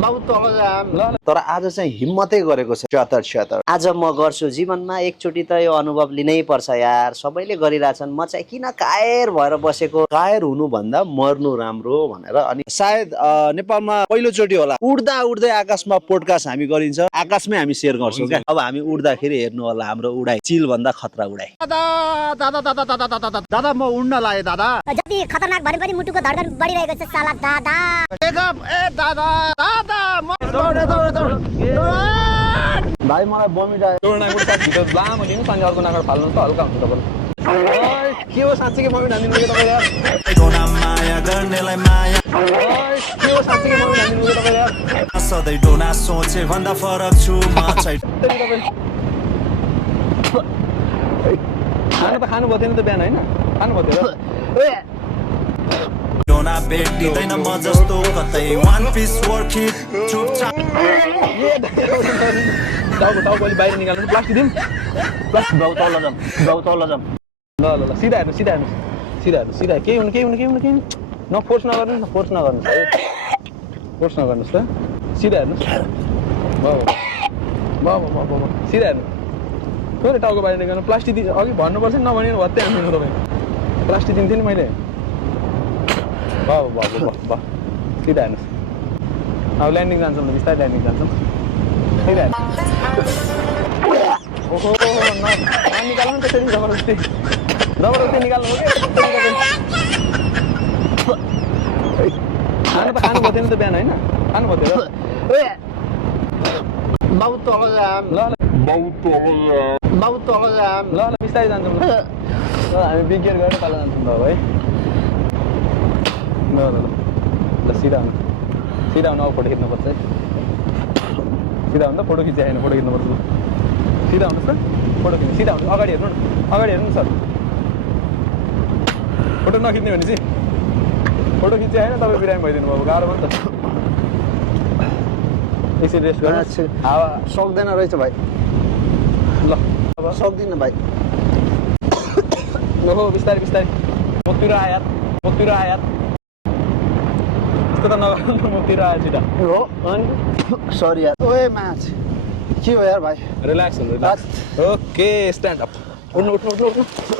तर आज चाहिँ हिम्मतै गरेको छ 76 आज म गर्छु जीवनमा एकचोटि त यो अनुभव लिनै पर्छ यार सबैले गरिरहेछन् म चाहिँ किन कायर भएर बसेको कायर हुनु भन्दा मर्नु राम्रो भनेर अनि सायद नेपालमा पहिलो चोटि होला उड्दा उड्दै आकाशमा पोडकास्ट हामी गरिन्छ आकाशमै हामी शेयर गर्छौं क्या अब हामी उड्दाखेरि हेर्नु होला हाम्रो उडाइ चिल भन्दा खतरा उडाइ दादा म उड्न लागे दादा जति खतरनाक भने पनि मुटुको धड्कन बढिरहेको छ साला दादा भाइ मलाई बमिट आयो एउटा नाकबाट साथ भित्र लामो दिनु अनि अर्को नाकबाट फाल्नु त हल्का हुन्छ तपाईँलाई के हो साँच्चै बमिट हानिदिनु तपाईँ यार के हो साँच्चै बमिट हानिदिनु तपाईँ यार सधैँ डोना सोचे भन्दा फरक छु म चाहिँ खाना त खानुभएको थिएन त बिहान होइन खानुभएको थियो डोना भेटिँदैन म जस्तो कतै वान पिस वर्किट चुपचाप टाउको अलि बाहिर निकाल्नु प्लास्टिक दिउँ प्लास्टिक भाउ तल जाम ल ल ल सिधा हेर्नु सिधा केही हुनु न फोर्स नगर्नुहोस् है फोर्स नगर्नुहोस् त सिधा हेर्नुहोस् बाबा सिधा हेर्नु थोरै टाउको बाहिर निकाल्नु प्लास्टिक अघि भन्नुपर्छ नि नभने भत्तै हान्दिनु तपाईँ प्लास्टिक दिन्थेँ नि मैले वाह सिधा हेर्नुहोस् अब ल्यान्डिङ जान्छौँ न बिस्तारै ल्यान्डिङ जान्छौँ सिधा ओहो निकाल्नु नि त्यसरी जबरजस्ती निकाल्नु खानु त खानुभएको थिएन त बिहान होइन खानुभएको थियो ल बिस्तारै जान्छौँ ल हामी बिग्रेर गएर तल जान्छौँ बाबु है ल सिधा हुनु अब फोटो खिच्नुपर्छ है सिधा हुनु त फोटो खिचाएन फोटो खिच्नुपर्छ सिधा हुनुहोस् त फोटो खिच्नु सिधा हुनु अगाडि हेर्नु सर फोटो नखिच्ने भने चाहिँ फोटो खिच्यो होइन तपाईँ बिरामी भइदिनु भयो गाह्रो भयो नि त एकछिन रेस्ट गर्नु हावा सक्दैन रहेछ भाइ ल अब सक्दिनँ भाइ ओहो बिस्तारै मुखतिर आयात त्यस्तो त नगर्नु मुखतिर आयो छिटा हो अनि सरी यार ओए माछ के हो यार भाइ रिल्याक्स हुनु ओके स्ट्यान्ड अप उठ्नु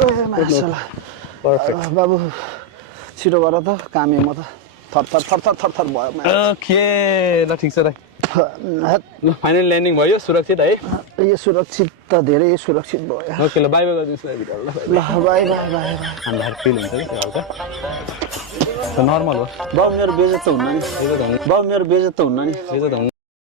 ओए माछला पर्फेक्ट बाबु छिटो गर त कामे म त थर भयो ओके ल ठिक छ ल फाइनल ल्यान्डिङ भयो सुरक्षित है यो सुरक्षित त धेरै सुरक्षित भयो ओके ल बाई गरिदिनुहोस् ल बाई हामीलाई फिल हुन्छ कि त्यो हल्का नर्मल हो बाबु मेरो बेइज्जत त हुन्न नि बेइज्जत बाबु मेरो बेइज्जत त हुन्न नि हुन्न